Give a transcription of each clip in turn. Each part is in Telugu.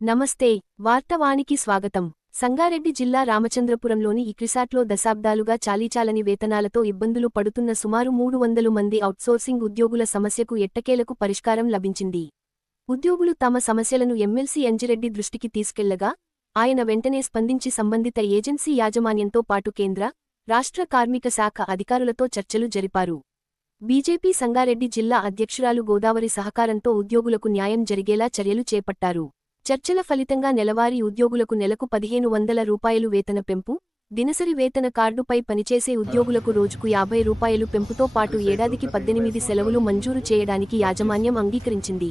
నమస్తే వార్తవానికి స్వాగతం. సంగారెడ్డి జిల్లా రామచంద్రపురంలోని ఇక్రిసాట్లో దశాబ్దాలుగా చాలీచాలని వేతనాలతో ఇబ్బందులు పడుతున్న సుమారు 300 మంది ఔట్సోర్సింగ్ ఉద్యోగుల సమస్యకు ఎట్టకేలకు పరిష్కారం లభించింది. ఉద్యోగులు తమ సమస్యలను ఎమ్మెల్సీ అంజిరెడ్డి దృష్టికి తీసుకెళ్లగా ఆయన వెంటనే స్పందించి సంబంధిత ఏజెన్సీ యాజమాన్యంతో పాటు కేంద్ర, రాష్ట్ర కార్మిక శాఖ అధికారులతో చర్చలు జరిపారు. బీజేపీ సంగారెడ్డి జిల్లా అధ్యక్షురాలు గోదావరి సహకారంతో ఉద్యోగులకు న్యాయం జరిగేలా చర్యలు చేపట్టారు. చర్చల ఫలితంగా నెలవారీ ఉద్యోగులకు నెలకు 1500 రూపాయలు వేతన పెంపు, దినసరి వేతన కార్డుపై పనిచేసే ఉద్యోగులకు రోజుకు 50 రూపాయలు పెంపుతో పాటు ఏడాదికి 18 సెలవులు మంజూరు చేయడానికి యాజమాన్యం అంగీకరించింది.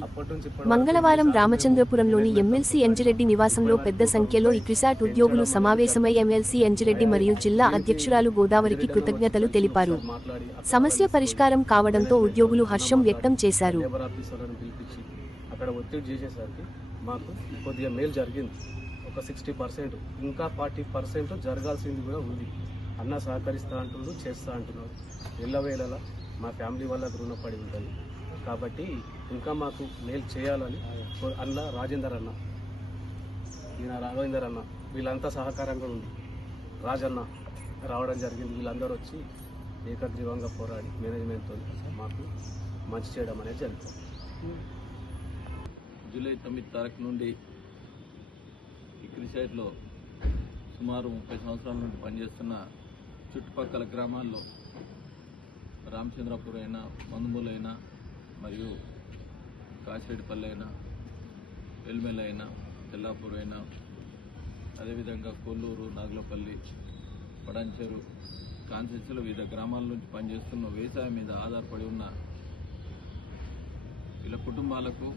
మంగళవారం రామచంద్రపురంలోని ఎమ్మెల్సీ అంజిరెడ్డి నివాసంలో పెద్ద సంఖ్యలో ఇక్రిసాట్ ఉద్యోగులు సమావేశమై ఎమ్మెల్సీ అంజిరెడ్డి మరియు జిల్లా అధ్యక్షురాలు గోదావరికి కృతజ్ఞతలు తెలిపారు. సమస్య పరిష్కారం కావడంతో ఉద్యోగులు హర్షం వ్యక్తం చేశారు. మాకు కొద్దిగా మేలు జరిగింది. ఒక 60%, ఇంకా 40% జరగాల్సింది కూడా ఉంది. అన్న సహకరిస్తా అంటున్నారు, చేస్తా అంటున్నారు. ఎల్లవేళలా మా ఫ్యామిలీ వాళ్ళకు రుణపడి ఉంటుంది. కాబట్టి ఇంకా మాకు మేలు చేయాలని అన్న రాజేందర్ అన్న, ఈయన రాఘవేందర్ అన్న, వీళ్ళంతా సహకారంగా ఉంది. రాజన్న రావడం జరిగింది. వీళ్ళందరూ వచ్చి ఏకగ్రీవంగా పోరాడి మేనేజ్మెంట్తో మాకు మంచి చేయడం అనేది జరిగింది. జూలై 9 తారీఖు నుండి ఇక్రిసైడ్లో సుమారు 30 సంవత్సరాల నుండి పనిచేస్తున్న చుట్టుపక్కల గ్రామాల్లో రామచంద్రపురం అయినా, మందుమూలైనా, మరియు కాసిరెడ్డిపల్లి అయినా, వెల్మెల్ అయినా, తెల్లాపూర్ అయినా, అదేవిధంగా కొల్లూరు, నాగులపల్లి, పడంచెరు కాన్స్టిట్యూన్సీలో వివిధ గ్రామాల నుంచి పనిచేస్తున్న వ్యవసాయం మీద ఆధారపడి ఉన్న వీళ్ళ కుటుంబాలకు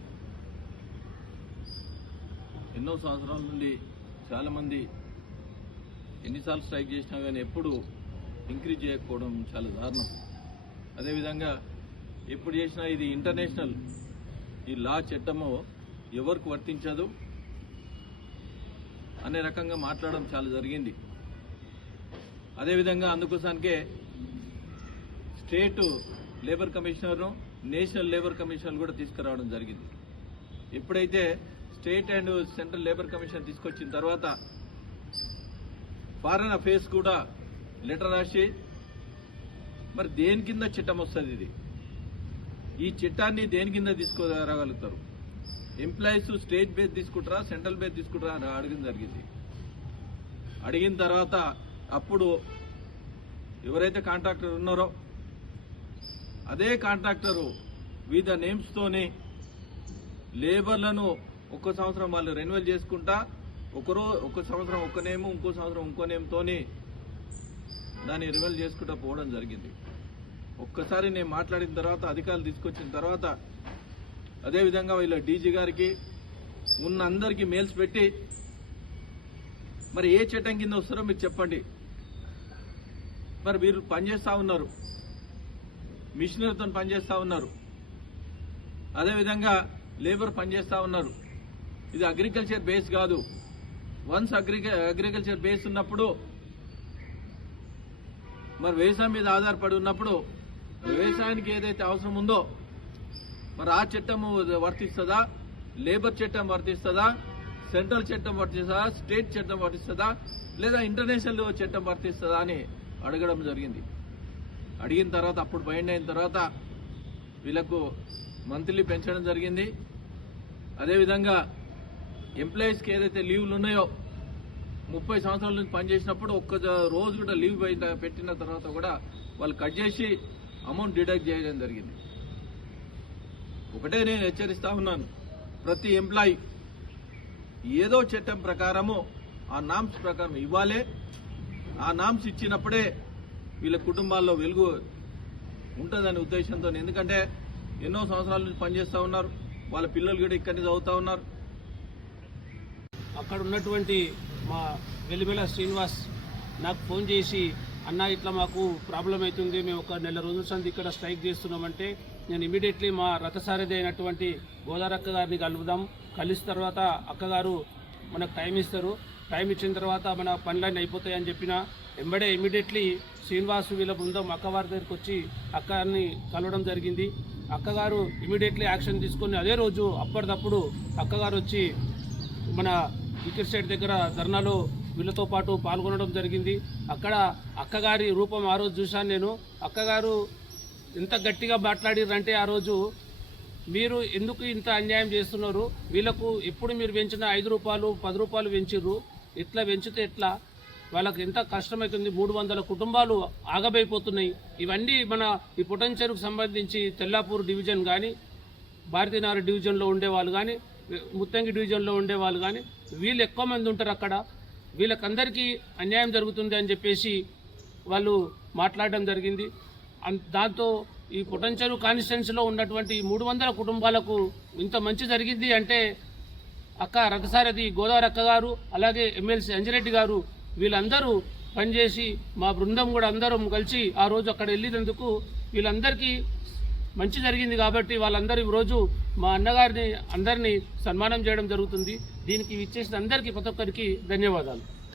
ఎన్నో సంవత్సరాల నుండి చాలామంది ఎన్నిసార్లు స్ట్రైక్ చేసినా కానీ ఎప్పుడు ఇంక్రీజ్ చేయకపోవడం చాలా దారుణం. అదేవిధంగా ఎప్పుడు చేసినా ఇది ఇంటర్నేషనల్, ఈ లా చట్టము ఎవరికి వర్తించదు అనే రకంగా మాట్లాడడం చాలా జరిగింది. అదేవిధంగా అందుకోసానికే స్టేట్ లేబర్ కమిషనర్ను, నేషనల్ లేబర్ కమిషనర్ కూడా తీసుకురావడం జరిగింది. ఎప్పుడైతే state and central labour commission తీసుకొచ్చిన తర్వాత ఫారెన్ అఫేర్స్ కూడా లెటర్ రాసి మరి దేని కింద చట్టం వస్తుంది, ఈ చట్టాన్ని దేని కింద తీసుకురాగలుగుతారు, ఎంప్లాయీస్ స్టేట్ బేస్ తీసుకుంటారా, సెంట్రల్ బేస్ తీసుకుంటారా అని అడగడం జరిగింది. అడిగిన తర్వాత అప్పుడు ఎవరైతే కాంట్రాక్టర్ ఉన్నారో అదే కాంట్రాక్టరు వివిధ నేమ్స్తోని లేబర్లను ఒక్క సంవత్సరం వాళ్ళు రెన్యువల్ చేసుకుంటా ఒక సంవత్సరం ఒక్క నేము, ఇంకో సంవత్సరం ఇంకో నేమ్తోని దాన్ని రెన్యువల్ చేసుకుంటా పోవడం జరిగింది. ఒక్కసారి నేను మాట్లాడిన తర్వాత, అధికారులు తీసుకొచ్చిన తర్వాత, అదేవిధంగా వీళ్ళ డీజీ గారికి ఉన్న అందరికీ మెయిల్స్ పెట్టి మరి ఏ చట్టం కింద వస్తారో మీరు చెప్పండి. మరి మీరు పనిచేస్తూ ఉన్నారు, మిషనరీతో పనిచేస్తూ ఉన్నారు, అదేవిధంగా లేబర్ పనిచేస్తూ ఉన్నారు. ఇది అగ్రికల్చర్ బేస్ కాదు. వన్స్ అగ్రికల్చర్ బేస్ ఉన్నప్పుడు, మరి వ్యవసాయం మీద ఆధారపడి ఉన్నప్పుడు వ్యవసాయానికి ఏదైతే అవసరం ఉందో మరి ఆ చట్టం వర్తిస్తుందా, లేబర్ చట్టం వర్తిస్తుందా, సెంట్రల్ చట్టం వర్తిస్తుందా, స్టేట్ చట్టం వర్తిస్తుందా, లేదా ఇంటర్నేషనల్ చట్టం వర్తిస్తుందా అని అడగడం జరిగింది. అడిగిన తర్వాత అప్పుడు బైండ్ అయిన తర్వాత వీళ్ళకు మంత్లీ పెంచడం జరిగింది. అదేవిధంగా ఎంప్లాయీస్కి ఏదైతే లీవ్లు ఉన్నాయో 30 సంవత్సరాల నుంచి పనిచేసినప్పుడు ఒక్క రోజు కూడా లీవ్ పెట్టిన తర్వాత కూడా వాళ్ళు కట్ చేసి అమౌంట్ డిడక్ట్ చేయడం జరిగింది. ఒకటే నేను హెచ్చరిస్తా ఉన్నాను, ప్రతి ఎంప్లాయీ ఏదో చట్టం ప్రకారము ఆ నామ్స్ ప్రకారం ఇవ్వాలి. ఆ నామ్స్ ఇచ్చినప్పుడే వీళ్ళ కుటుంబాల్లో వెలుగు ఉంటుందనే ఉద్దేశంతో, ఎందుకంటే ఎన్నో సంవత్సరాల నుంచి పనిచేస్తూ ఉన్నారు, వాళ్ళ పిల్లలు కూడా ఇక్కడనే చదువుతూ ఉన్నారు. అక్కడ ఉన్నటువంటి మా వెలిమెల శ్రీనివాస్ నాకు ఫోన్ చేసి, అన్న ఇట్లా మాకు ప్రాబ్లం అవుతుంది, మేము ఒక నెల రోజుల సంది ఇక్కడ స్ట్రైక్ చేస్తున్నామంటే నేను ఇమీడియట్లీ మా రథసారథి అయినటువంటి గోదావరి అక్క గారిని కలుపుదాం, కలిసిన తర్వాత అక్కగారు మనకు టైం ఇస్తారు, టైం ఇచ్చిన తర్వాత మన పనులన్నీ అయిపోతాయని చెప్పిన వెంబడే ఇమీడియట్లీ శ్రీనివాస్ వీళ్ళ బృందం అక్కవారి దగ్గరికి వచ్చి అక్కని కలవడం జరిగింది. అక్కగారు ఇమీడియట్లీ యాక్షన్ తీసుకొని అదే రోజు అప్పటిదప్పుడు అక్కగారు వచ్చి మన వికెట్ సైడ్ దగ్గర ధర్నాలో వీళ్ళతో పాటు పాల్గొనడం జరిగింది. అక్కడ అక్కగారి రూపం ఆ రోజు చూశాను నేను. అక్కగారు ఎంత గట్టిగా మాట్లాడిరంటే ఆ రోజు, మీరు ఎందుకు ఇంత అన్యాయం చేస్తున్నారు, వీళ్ళకు ఎప్పుడు మీరు పెంచిన 5 రూపాయలు 10 రూపాయలు పెంచిర్రు, ఇట్లా పెంచితే ఎట్లా, వాళ్ళకి ఎంత కష్టమవుతుంది, 300 కుటుంబాలు ఆగబైపోతున్నాయి. ఇవన్నీ మన ఈ పుటంచెరుకు సంబంధించి తెల్లాపూర్ డివిజన్ కానీ, భారతీనగర్ డివిజన్లో ఉండేవాళ్ళు కానీ, ముత్తంగి డివిజన్లో ఉండేవాళ్ళు కానీ, వీళ్ళు ఎక్కువ మంది ఉంటారు అక్కడ. వీళ్ళకందరికీ అన్యాయం జరుగుతుంది అని చెప్పేసి వాళ్ళు మాట్లాడడం జరిగింది. దాంతో ఈ పుటంచెరు కాన్స్టిట్యున్సీలో ఉన్నటువంటి 300 కుటుంబాలకు ఇంత మంచి జరిగింది అంటే అక్క రథసారథి గోదావరి అక్క గారు, అలాగే ఎమ్మెల్సీ అంజిరెడ్డి గారు, వీళ్ళందరూ పనిచేసి మా బృందం కూడా అందరం కలిసి ఆ రోజు అక్కడ వెళ్ళినందుకు వీళ్ళందరికీ మంచి జరిగింది. కాబట్టి వాళ్ళందరూ ఈరోజు మా అన్నగారిని అందరినీ సన్మానం చేయడం జరుగుతుంది. దీనికి ఇచ్చేసిన అందరికీ ప్రతి ఒక్కరికి ధన్యవాదాలు.